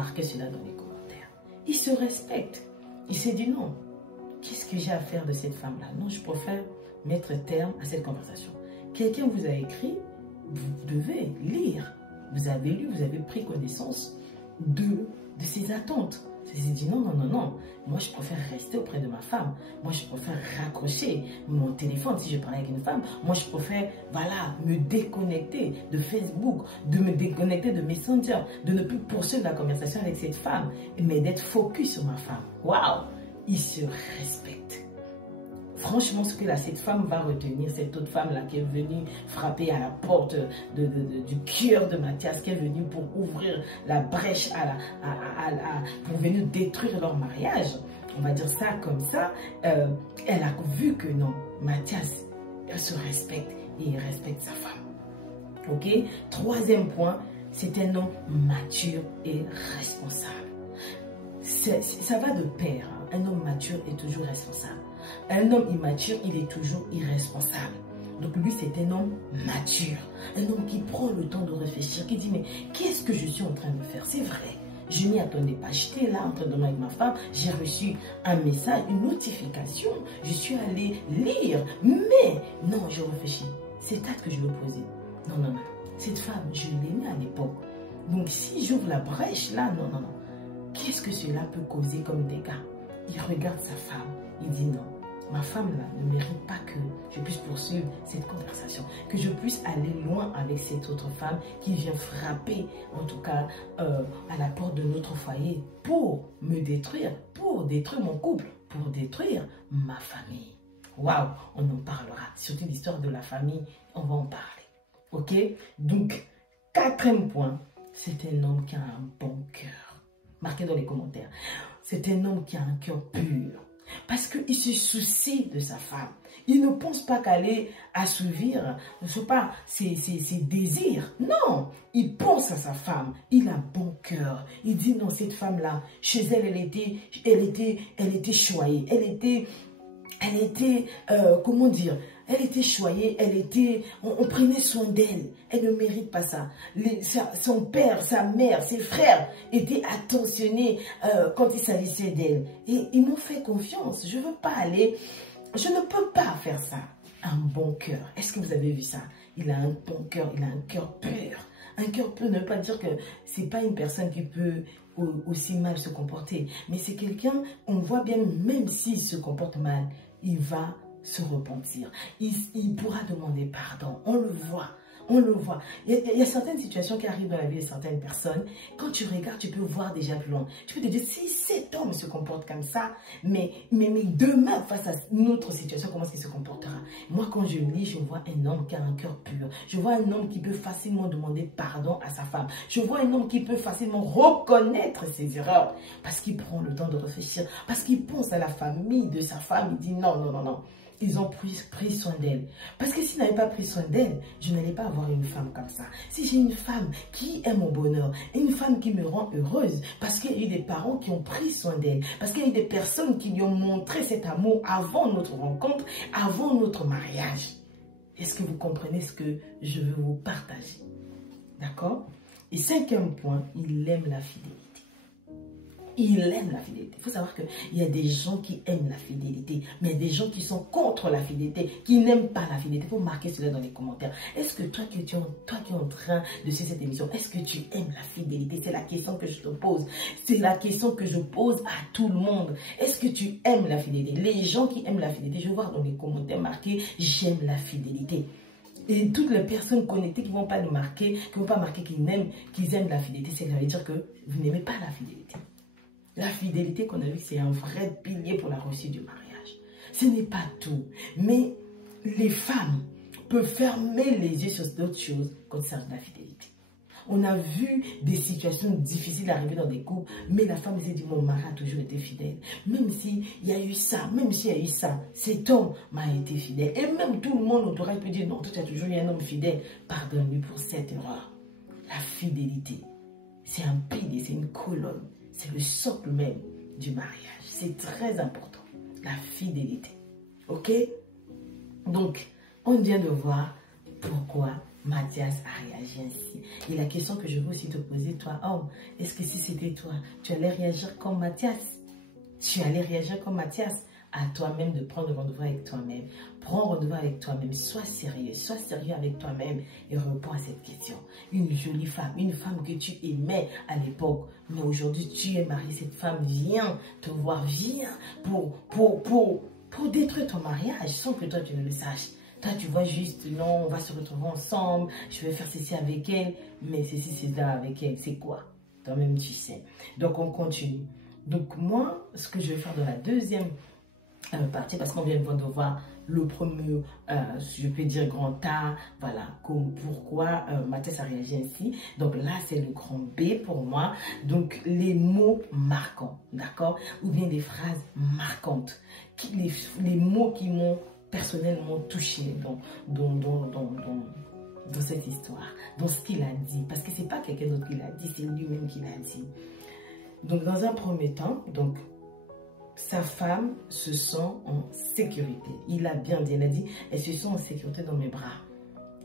marquez cela dans les commentaires. Il se respecte. Il s'est dit non. Qu'est-ce que j'ai à faire de cette femme-là? Non, je préfère mettre terme à cette conversation. Quelqu'un vous a écrit, vous devez lire. Vous avez lu, vous avez pris connaissance de ses attentes. Il s'est dit non, non, non, non. Moi, je préfère rester auprès de ma femme. Moi, je préfère raccrocher mon téléphone si je parle avec une femme. Moi, je préfère, voilà, me déconnecter de Facebook, de me déconnecter de Messenger, de ne plus poursuivre la conversation avec cette femme, mais d'être focus sur ma femme. Waouh! Il se respecte. Franchement, ce que cette femme va retenir, cette autre femme-là qui est venue frapper à la porte du cœur de Mathias, qui est venue pour ouvrir la brèche, pour venir détruire leur mariage, on va dire ça comme ça, elle a vu que non, Mathias, elle se respecte et il respecte sa femme. Ok? Troisième point, c'est un homme mature et responsable. Ça va de pair. Hein. Un homme mature est toujours responsable. Un homme immature, il est toujours irresponsable. Donc lui, c'est un homme mature. Un homme qui prend le temps de réfléchir, qui dit, mais qu'est-ce que je suis en train de faire? C'est vrai, je n'y attendais pas. J'étais là en train de dormir avec ma femme, j'ai reçu un message, une notification. Je suis allée lire, mais non, je réfléchis. C'est acte que je veux poser. Non, non, non. Cette femme, je l'aimais à l'époque. Donc si j'ouvre la brèche là, non, non, non. Qu'est-ce que cela peut causer comme dégâts? Il regarde sa femme, il dit non, ma femme là ne mérite pas que je puisse poursuivre cette conversation, que je puisse aller loin avec cette autre femme qui vient frapper, en tout cas à la porte de notre foyer pour me détruire, pour détruire mon couple, pour détruire ma famille. Waouh, on en parlera, surtout l'histoire de la famille, on va en parler. Ok? Donc, quatrième point, c'est un homme qui a un bon cœur. Marquez dans les commentaires. C'est un homme qui a un cœur pur. Parce qu'il se soucie de sa femme. Il ne pense pas qu'aller assouvir, je ne sais pas, ses désirs. Non, il pense à sa femme. Il a bon cœur. Il dit non, cette femme-là, chez elle, elle était choyée. Elle était, comment dire, elle était choyée, on prenait soin d'elle. Elle ne mérite pas ça. Son père, sa mère, ses frères étaient attentionnés quand il s'agissait d'elle. Et ils m'ont fait confiance. Je ne veux pas aller, je ne peux pas faire ça. Un bon cœur. Est-ce que vous avez vu ça? Il a un bon cœur, il a un cœur pur. Un cœur pur ne veut pas dire que ce n'est pas une personne qui peut aussi mal se comporter. Mais c'est quelqu'un, on voit bien, même s'il se comporte mal, il va se repentir. Il pourra demander pardon. On le voit. On le voit. Il y a certaines situations qui arrivent dans la vie de certaines personnes. Quand tu regardes, tu peux voir déjà plus loin. Tu peux te dire, si cet homme se comporte comme ça, mais demain, face à une autre situation, comment est-ce qu'il se comportera? Moi, quand je lis, je vois un homme qui a un cœur pur. Je vois un homme qui peut facilement demander pardon à sa femme. Je vois un homme qui peut facilement reconnaître ses erreurs parce qu'il prend le temps de réfléchir, parce qu'il pense à la famille de sa femme. Il dit non, non, non, non. Ils ont pris soin d'elle. Parce que s'ils n'avaient pas pris soin d'elle, je n'allais pas avoir une femme comme ça. Si j'ai une femme qui aime mon bonheur, une femme qui me rend heureuse, parce qu'il y a eu des parents qui ont pris soin d'elle, parce qu'il y a eu des personnes qui lui ont montré cet amour avant notre rencontre, avant notre mariage. Est-ce que vous comprenez ce que je veux vous partager? D'accord? Et cinquième point, il aime la fidélité. Il aime la fidélité. Il faut savoir qu'il y a des gens qui aiment la fidélité, mais il y a des gens qui sont contre la fidélité, qui n'aiment pas la fidélité. Il faut marquer cela dans les commentaires. Est-ce que toi qui es en train de suivre cette émission, est-ce que tu aimes la fidélité? C'est la question que je te pose. C'est la question que je pose à tout le monde. Est-ce que tu aimes la fidélité? Les gens qui aiment la fidélité, je vais voir dans les commentaires marqué « J'aime la fidélité ». Et toutes les personnes connectées qui ne vont pas le marquer, qui ne vont pas marquer qu'ils aiment la fidélité, ça veut dire que vous n'aimez pas la fidélité. La fidélité qu'on a vu, c'est un vrai pilier pour la réussite du mariage. Ce n'est pas tout. Mais les femmes peuvent fermer les yeux sur d'autres choses concernant la fidélité. On a vu des situations difficiles arriver dans des couples, mais la femme s'est dit, mon mari a toujours été fidèle. Même s'il y a eu ça, cet homme m'a été fidèle. Et même tout le monde autour peut dire, non, tu as toujours eu un homme fidèle. Pardonne-lui pour cette erreur. La fidélité, c'est un pilier, c'est une colonne. C'est le socle même du mariage. C'est très important. La fidélité. Ok? Donc, on vient de voir pourquoi Mathias a réagi ainsi. Et la question que je veux aussi te poser, toi, homme, est-ce que si c'était toi, tu allais réagir comme Mathias? Tu allais réagir comme Mathias? À toi-même de prendre rendez-vous avec toi-même. Prends rendez-vous avec toi-même. Sois sérieux avec toi-même et réponds à cette question. Une jolie femme, une femme que tu aimais à l'époque, mais aujourd'hui tu es marié, cette femme vient te voir, vient pour détruire ton mariage sans que toi tu ne le saches. Toi, tu vois juste, non, on va se retrouver ensemble, je vais faire ceci avec elle, mais ceci, c'est là avec elle, c'est quoi? Toi-même, tu sais. Donc, on continue. Donc, moi, ce que je vais faire dans la deuxième partie, parce qu'on vient de voir le premier, je peux dire, grand A, voilà, pourquoi Mathias a réagi ainsi. Donc, là, c'est le grand B pour moi. Donc, les mots marquants, d'accord? Ou bien des phrases marquantes. Les mots qui m'ont personnellement touché dans cette histoire, dans ce qu'il a dit, parce que c'est pas quelqu'un d'autre qui l'a dit, c'est lui-même qui l'a dit. Donc dans un premier temps, donc sa femme se sent en sécurité. Il a bien dit, elle a dit, elle se sent en sécurité dans mes bras.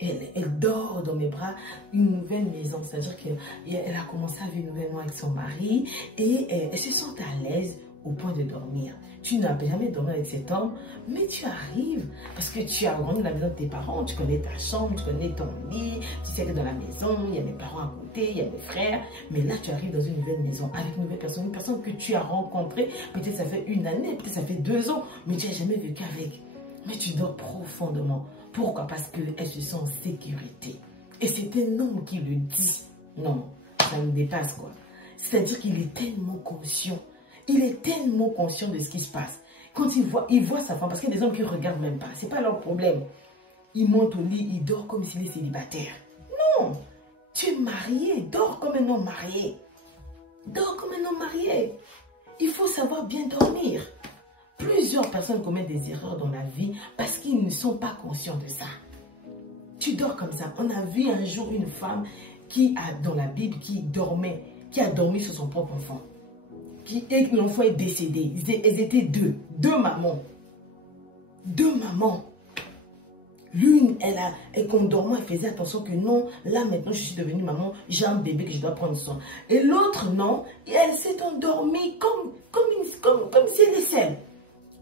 Elle dort dans mes bras, une nouvelle maison, c'est-à-dire qu'elle a commencé à vivre nouvellement avec son mari et elle se sent à l'aise au point de dormir. Tu n'as jamais dormi avec cet homme, mais tu arrives parce que tu as grandi dans la maison de tes parents, tu connais ta chambre, tu connais ton lit, tu sais que dans la maison, il y a mes parents à côté, il y a mes frères, mais là tu arrives dans une nouvelle maison avec une nouvelle personne, une personne que tu as rencontrée, peut-être ça fait une année, peut-être ça fait 2 ans, mais tu n'as jamais vécu avec. Mais tu dors profondément. Pourquoi? Parce qu'elle se sent en sécurité. Et c'est un homme qui le dit. Non, ça me dépasse quoi. C'est-à-dire qu'il est tellement conscient. Il est tellement conscient de ce qui se passe. Quand il voit sa femme, parce qu'il y a des hommes qui ne regardent même pas. Ce n'est pas leur problème. Il monte au lit, il dort comme s'il est célibataire. Non, tu es marié, dors comme un homme marié. Dors comme un homme marié. Il faut savoir bien dormir. Plusieurs personnes commettent des erreurs dans la vie parce qu'ils ne sont pas conscients de ça. Tu dors comme ça. On a vu un jour une femme dans la Bible, qui a dormi sur son propre enfant. Et l'enfant est décédé. Elles étaient deux mamans. 2 mamans. L'une, quand dormait, elle faisait attention que non, là maintenant je suis devenue maman, j'ai un bébé que je dois prendre soin. Et l'autre, non, et elle s'est endormie comme si elle est seule.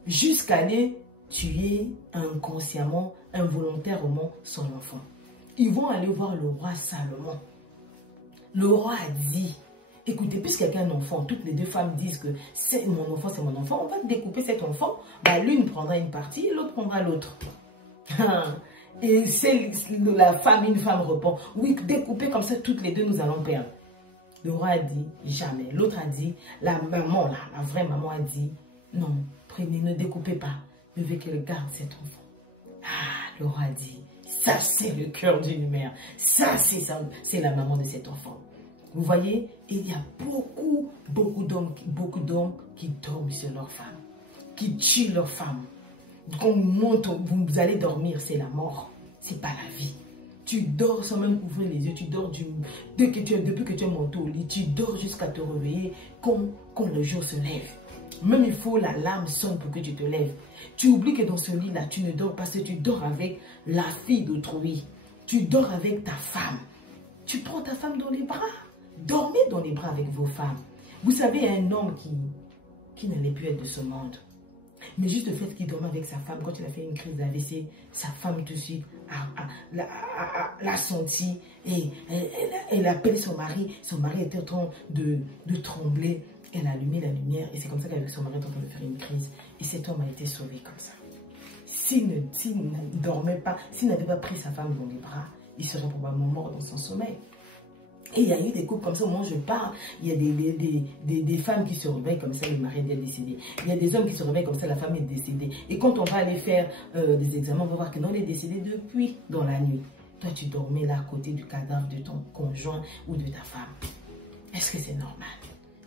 Jusqu'à aller tuer inconsciemment, involontairement son enfant. Ils vont aller voir le roi Salomon. Le roi a dit, écoutez, puisqu'il y a un enfant, toutes les 2 femmes disent que c'est mon enfant, on va découper cet enfant. Bah, l'une prendra une partie, l'autre prendra l'autre. Et c'est une femme répond, oui, découper comme ça, toutes les 2 nous allons perdre. Le roi a dit, jamais. L'autre a dit, la maman, là, la vraie maman a dit, non, prenez, ne découpez pas, je veux qu'elle garde cet enfant. Ah, le roi a dit, ça c'est le cœur d'une mère, ça c'est la maman de cet enfant. Vous voyez, il y a beaucoup d'hommes qui dorment sur leurs femmes, qui tuent leurs femmes. Quand vous allez dormir, c'est la mort, c'est pas la vie. Tu dors sans même ouvrir les yeux, tu dors depuis que tu es monté au lit, tu dors jusqu'à te réveiller quand le jour se lève. Même il faut l'alarme sonne pour que tu te lèves. Tu oublies que dans ce lit-là, tu ne dors pas, parce que tu dors avec la fille d'autrui. Tu dors avec ta femme. Tu prends ta femme dans les bras. Dormez dans les bras avec vos femmes. Vous savez, un homme qui n'allait plus être de ce monde. Mais juste le fait qu'il dormait avec sa femme, quand il a fait une crise d'AVC, sa femme tout de suite l'a senti et elle appelle son mari. Son mari était en train de trembler. Elle a allumé la lumière et c'est comme ça qu'avec son mari était en train de faire une crise. Et cet homme a été sauvé comme ça. S'il ne dormait pas, s'il n'avait pas pris sa femme dans les bras, il serait probablement mort dans son sommeil. Et il y a eu des couples comme ça, au moment où je parle, il y a des femmes qui se réveillent comme ça, le mari est décédé. Il y a des hommes qui se réveillent comme ça, la femme est décédée. Et quand on va aller faire des examens, on va voir que non, elle est décédée depuis dans la nuit. Toi, tu dormais là à côté du cadavre de ton conjoint ou de ta femme. Est-ce que c'est normal?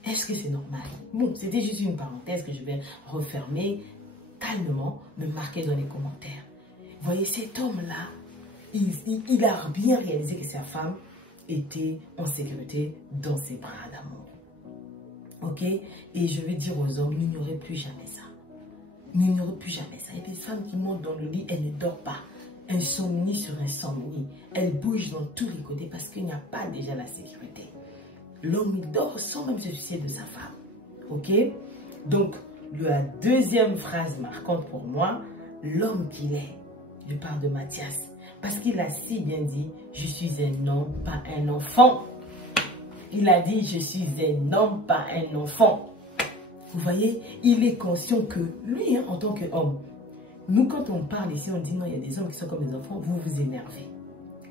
Est-ce que c'est normal? Bon, c'était juste une parenthèse que je vais refermer calmement, me marquer dans les commentaires. Vous voyez, cet homme-là, il a bien réalisé que sa femme était en sécurité dans ses bras d'amour. Ok? Et je vais dire aux hommes, n'ignorez plus jamais ça. N'ignorez plus jamais ça. Il y a des femmes qui montent dans le lit, elles ne dorment pas. insomnie sur insomnie. Elle bouge dans tous les côtés parce qu'il n'y a pas déjà la sécurité. L'homme, il dort sans même se soucier de sa femme. Ok? Donc, la deuxième phrase marquante pour moi, l'homme qu'il est. Je parle de Mathias. Parce qu'il a si bien dit, je suis un homme, pas un enfant. Il a dit, je suis un homme, pas un enfant. Vous voyez, il est conscient que lui, en tant qu'homme, nous, quand on parle ici, on dit non, il y a des hommes qui sont comme des enfants, vous vous énervez.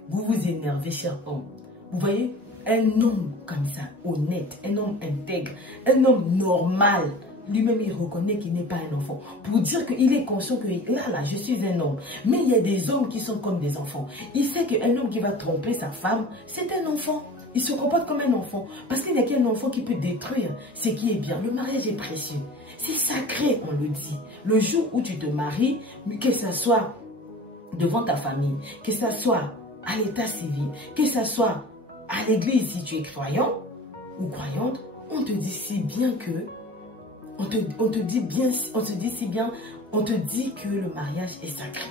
Vous vous énervez, cher homme. Vous voyez, un homme comme ça, honnête, un homme intègre, un homme normal, lui-même, il reconnaît qu'il n'est pas un enfant. Pour dire qu'il est conscient que là, je suis un homme. Mais il y a des hommes qui sont comme des enfants. Il sait qu'un homme qui va tromper sa femme, c'est un enfant. Il se comporte comme un enfant. Parce qu'il n'y a qu'un enfant qui peut détruire ce qui est bien. Le mariage est précieux. C'est sacré, on le dit. Le jour où tu te maries, que ce soit devant ta famille, que ce soit à l'état civil, que ce soit à l'église si tu es croyant ou croyante, on te dit si bien que on te dit que le mariage est sacré.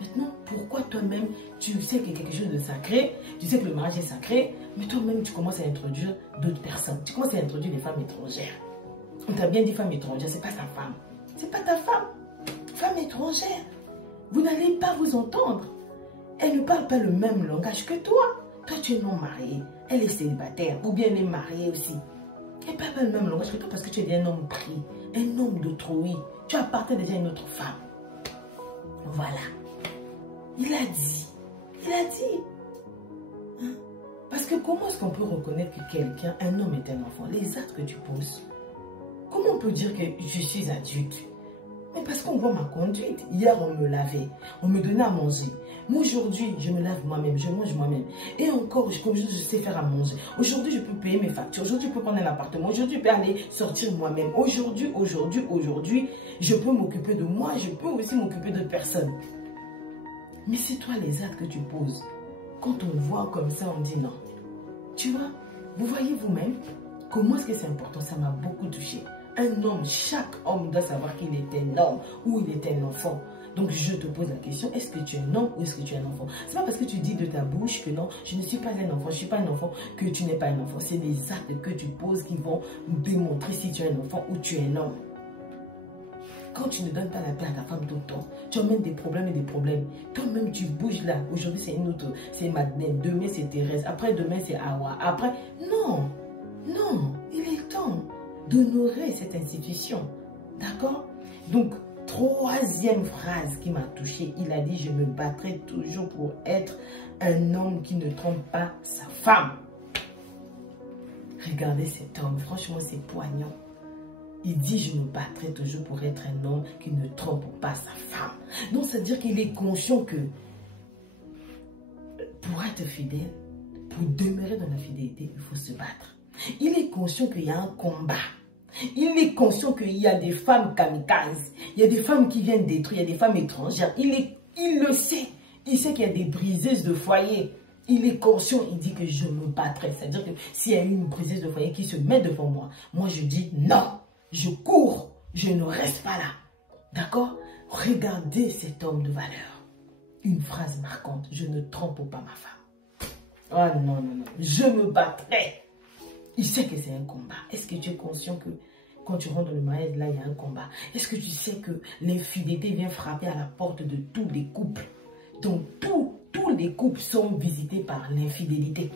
Maintenant, pourquoi toi-même, tu sais qu'il y a quelque chose de sacré, tu sais que le mariage est sacré, mais toi-même, tu commences à introduire d'autres personnes. Tu commences à introduire des femmes étrangères. On t'a bien dit femme étrangère, c'est pas ta femme. C'est pas ta femme. Femme étrangère. Vous n'allez pas vous entendre. Elle ne parle pas le même langage que toi. Toi, tu es non marié. Elle est célibataire. Ou bien elle est mariée aussi. Elle ne parle pas le même langage que toi parce que tu es un homme pris. Un homme d'autrui. Tu appartiens déjà à une autre femme. Voilà. Il a dit. Il a dit. Hein? Parce que comment est-ce qu'on peut reconnaître que quelqu'un, un homme est un enfant? Les actes que tu poses. Comment on peut dire que je suis adulte? Mais parce qu'on voit ma conduite. Hier, on me lavait. On me donnait à manger. Moi, aujourd'hui, je me lave moi-même. Je mange moi-même. Et encore, comme je sais faire à manger. Aujourd'hui, je peux payer mes factures. Aujourd'hui, je peux prendre un appartement. Aujourd'hui, je peux aller sortir moi-même. Aujourd'hui, je peux m'occuper de moi. Je peux aussi m'occuper de personnes. Mais c'est toi les actes que tu poses. Quand on voit comme ça, on dit non. Tu vois, vous voyez vous-même comment est-ce que c'est important? Ça m'a beaucoup touché. Un homme, chaque homme doit savoir qu'il est un homme ou il est un enfant. Donc je te pose la question, est-ce que tu es un homme ou est-ce que tu es un enfant? C'est pas parce que tu dis de ta bouche que non, je ne suis pas un enfant, je ne suis pas un enfant, que tu n'es pas un enfant. C'est les actes que tu poses qui vont démontrer si tu es un enfant ou tu es un homme. Quand tu ne donnes pas la paix à ta femme tout le temps, tu emmènes des problèmes et des problèmes. Toi-même, tu bouges là. Aujourd'hui, c'est une autre, c'est Madeleine. Demain, c'est Thérèse. Après, demain, c'est Awa. Après, non, non, il est temps d'honorer cette institution. D'accord? Donc, troisième phrase qui m'a touchée, il a dit, je me battrai toujours pour être un homme qui ne trompe pas sa femme. Regardez cet homme, franchement, c'est poignant. Il dit, je me battrai toujours pour être un homme qui ne trompe pas sa femme. Donc, c'est-à-dire qu'il est conscient que pour être fidèle, pour demeurer dans la fidélité, il faut se battre. Il est conscient qu'il y a un combat. Il est conscient qu'il y a des femmes kamikazes. Il y a des femmes qui viennent détruire, il y a des femmes étrangères. Il le sait. Il sait qu'il y a des briseuses de foyer. Il est conscient, il dit que je me battrai. C'est-à-dire que s'il y a une briseuse de foyer qui se met devant moi, moi je dis non. Je cours, je ne reste pas là. D'accord? Regardez cet homme de valeur. Une phrase marquante, je ne trompe pas ma femme. Oh non, non, non, je me battrai. Il sait que c'est un combat. Est-ce que tu es conscient que quand tu rentres dans le mariage, là, il y a un combat? Est-ce que tu sais que l'infidélité vient frapper à la porte de tous les couples? Donc, tous les couples sont visités par l'infidélité.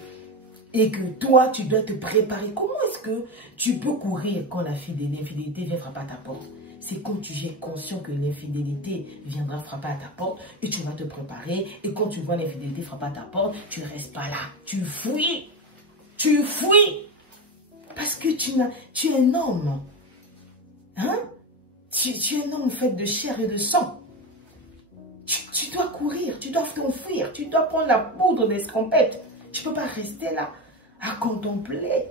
Et que toi, tu dois te préparer. Comment est-ce que tu peux courir quand l'infidélité vient frapper à ta porte? C'est quand tu es conscient que l'infidélité viendra frapper à ta porte et tu vas te préparer. Et quand tu vois l'infidélité frapper à ta porte, tu ne restes pas là. Tu fuis. Tu fuis. Parce que tu es un homme. Hein? Tu es un homme fait de chair et de sang. Tu dois courir, tu dois t'enfuir, tu dois prendre la poudre d'escampette. Tu ne peux pas rester là à contempler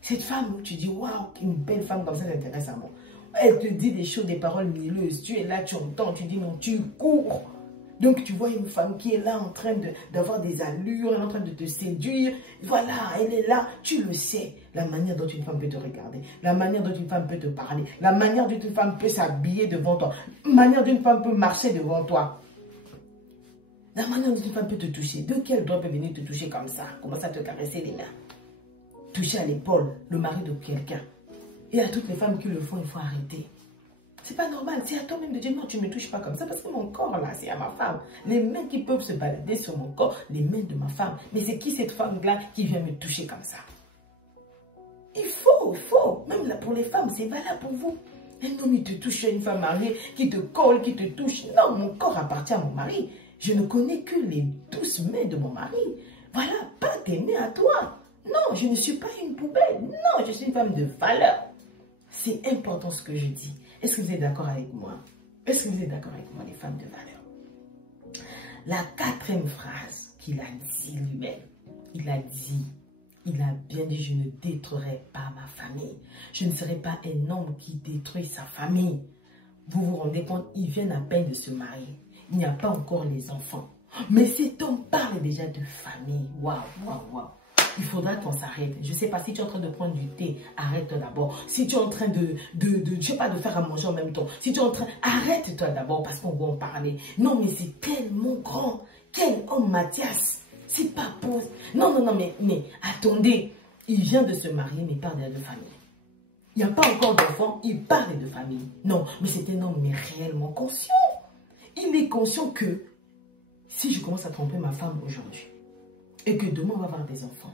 cette femme où tu dis waouh, une belle femme comme ça t'intéresse à moi. Elle te dit des choses, des paroles mielleuses. Tu es là, tu entends, tu dis non, tu cours. Donc tu vois une femme qui est là en train d'avoir des allures, elle est en train de te séduire. Voilà, elle est là, tu le sais. La manière dont une femme peut te regarder, la manière dont une femme peut te parler, la manière dont une femme peut s'habiller devant toi, la manière dont une femme peut marcher devant toi. La manière dont une femme peut te toucher, de quel droit peut venir te toucher comme ça? Commence à te caresser les mains. Toucher à l'épaule le mari de quelqu'un. Et à toutes les femmes qui le font, il faut arrêter. C'est pas normal. C'est à toi-même de dire non, tu ne me touches pas comme ça parce que mon corps là, c'est à ma femme. Les mains qui peuvent se balader sur mon corps, les mains de ma femme. Mais c'est qui cette femme-là qui vient me toucher comme ça? Il faut. Même là pour les femmes, c'est valable pour vous. Un homme, il te touche, une femme mariée qui te colle, qui te touche. Non, mon corps appartient à mon mari. Je ne connais que les douces mains de mon mari. Voilà, pas tes mains à toi. Non, je ne suis pas une poubelle. Non, je suis une femme de valeur. C'est important ce que je dis. Est-ce que vous êtes d'accord avec moi? Est-ce que vous êtes d'accord avec moi, les femmes de valeur? La 4e phrase qu'il a dit lui-même, il a bien dit, je ne détruirai pas ma famille. Je ne serai pas un homme qui détruit sa famille. Vous vous rendez compte, ils viennent à peine de se marier. Il n'y a pas encore les enfants. Mais cet homme parle déjà de famille. Waouh. Il faudra qu'on s'arrête. Je ne sais pas si tu es en train de prendre du thé, arrête-toi d'abord. Si tu es en train je sais pas, de faire à manger en même temps. Si tu es en train, arrête-toi d'abord parce qu'on va en parler. Non, mais c'est tellement grand. Quel homme, Mathias. C'est pas possible. Non, mais attendez. Il vient de se marier, mais il parle de famille. Il n'y a pas encore d'enfants, il parle de famille. Non, mais c'est un homme mais réellement conscient. Il est conscient que si je commence à tromper ma femme aujourd'hui et que demain on va avoir des enfants,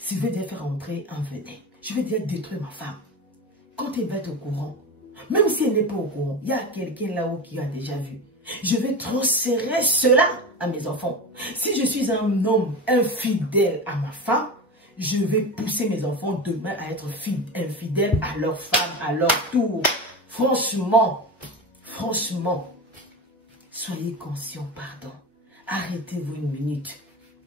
si je vais déjà faire entrer un venin, je vais déjà détruire ma femme. Quand elle va être au courant, même si elle n'est pas au courant, il y a quelqu'un là-haut qui a déjà vu. Je vais transférer cela à mes enfants. Si je suis un homme infidèle à ma femme, je vais pousser mes enfants demain à être infidèles à leur femme, à leur tour. Franchement, soyez conscients, pardon. Arrêtez-vous une minute.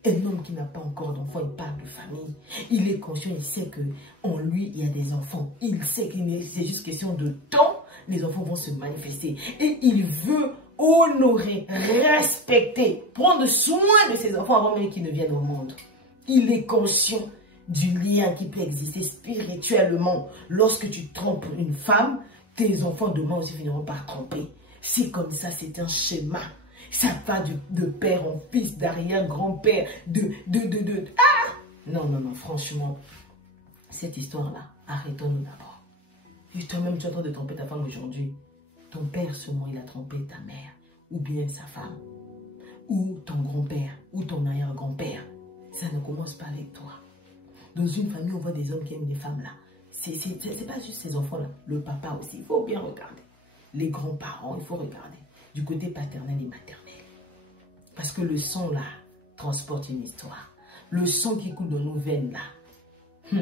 Un homme qui n'a pas encore d'enfants, il parle de famille. Il est conscient, il sait qu'en lui, il y a des enfants. Il sait que c'est juste question de temps, les enfants vont se manifester. Et il veut honorer, respecter, prendre soin de ses enfants avant même qu'ils ne viennent au monde. Il est conscient du lien qui peut exister spirituellement. Lorsque tu trompes une femme, tes enfants demain aussi finiront par tromper. C'est comme ça, c'est un schéma. Ça va de père en fils, d'arrière-grand-père, Ah! Non, franchement, cette histoire-là, arrêtons-nous d'abord. Et toi-même, tu es en train de tromper ta femme aujourd'hui. Ton père, seulement, il a trompé ta mère, ou bien sa femme, ou ton grand-père, ou ton arrière-grand-père. Ça ne commence pas avec toi. Dans une famille, on voit des hommes qui aiment des femmes là. C'est pas juste ces enfants-là. Le papa aussi, il faut bien regarder. Les grands-parents, il faut regarder. Du côté paternel et maternel. Parce que le sang là transporte une histoire. Le sang qui coule dans nos veines là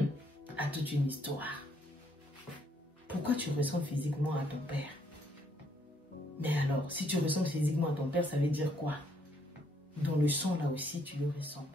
a toute une histoire. Pourquoi tu ressembles physiquement à ton père? Mais alors, si tu ressembles physiquement à ton père, ça veut dire quoi? Dans le sang là aussi, tu le ressembles.